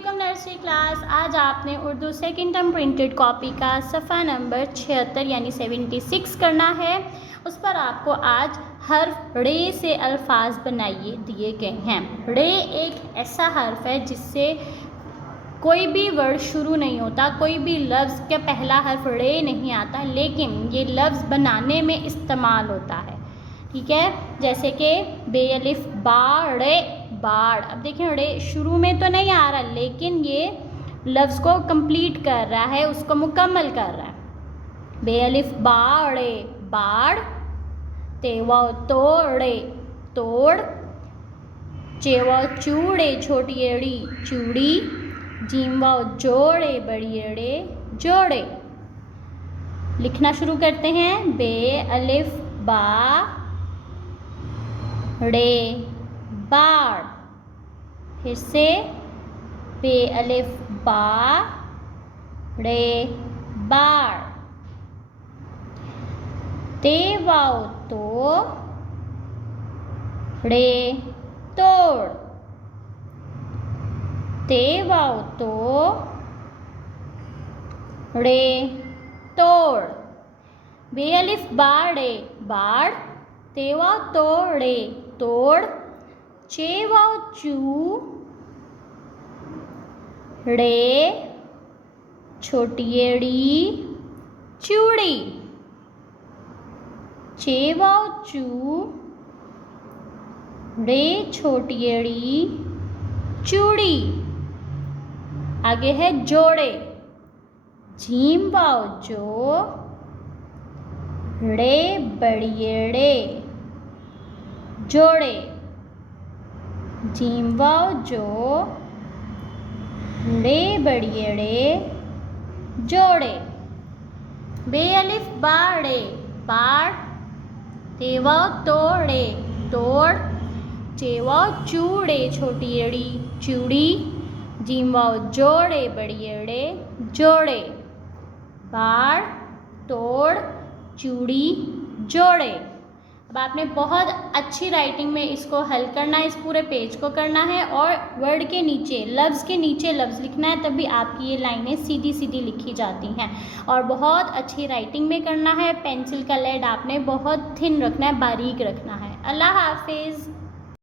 वालेकुम nursery class. आज आपने Urdu second term printed copy का सफ़ा नंबर 76 यानी 76 करना है। उस पर आपको आज हर्फ रे से अल्फाज बनाइए दिए गए हैं। रे एक ऐसा हर्फ है जिससे कोई भी वर्ड शुरू नहीं होता, कोई भी लफ्ज़ का पहला हर्फ रे नहीं आता, लेकिन ये लफ्ज़ बनाने में इस्तेमाल होता है। ठीक है, जैसे कि बेअलिफ बाड़े, बाड़। अब देखिए रे शुरू में तो नहीं आ रहा, लेकिन ये लफ्ज़ को कंप्लीट कर रहा है, उसको मुकम्मल कर रहा है। बेअलिफ बाड़े, बाड़। तेवा तोड़े, तोड़। चेवा चूड़े, छोटी एड़ी, चूड़ी। जीवा जोड़े, बड़ी एड़े, जोड़े। लिखना शुरू करते हैं। बे अलिफ बा ड़े, बाड़। फिर से बे अलिफ बा ड़े, बाड़। ते वाओ तो ड़े, तोड़। ते वाओ तो ड़े, तोड़। बे अलिफ बाड़े, बाड़। तेवा तोड़े, तोड़। चेवाओ चू ड़े, छोटी एड़ी, चूड़ी। चेवाओ चू ड़े, छोटी एड़ी, चूड़ी। आगे है जोड़े। झीम वाओ जो ड़े, बड़ी एड़े, जोड़े। जीम वाओ जो ड़े, बड़ी एड़े, जोड़े। बे अलिफ बाड़े, बाड़। तेवाओ तोड़े, तोड़। चेवाओ चूड़े, छोटी एड़ी, चूड़ी। जीवाओ जोड़े, बड़ी एड़े, जोड़े। बाड़, तोड़, चूड़ी, जोड़े। अब आपने बहुत अच्छी राइटिंग में इसको हल करना है, इस पूरे पेज को करना है और वर्ड के नीचे, लफ्ज़ के नीचे लफ्ज़ लिखना है, तभी आपकी ये लाइनें सीधी सीधी लिखी जाती हैं। और बहुत अच्छी राइटिंग में करना है। पेंसिल का लेड आपने बहुत थिन रखना है, बारीक रखना है। अल्लाह हाफिज़।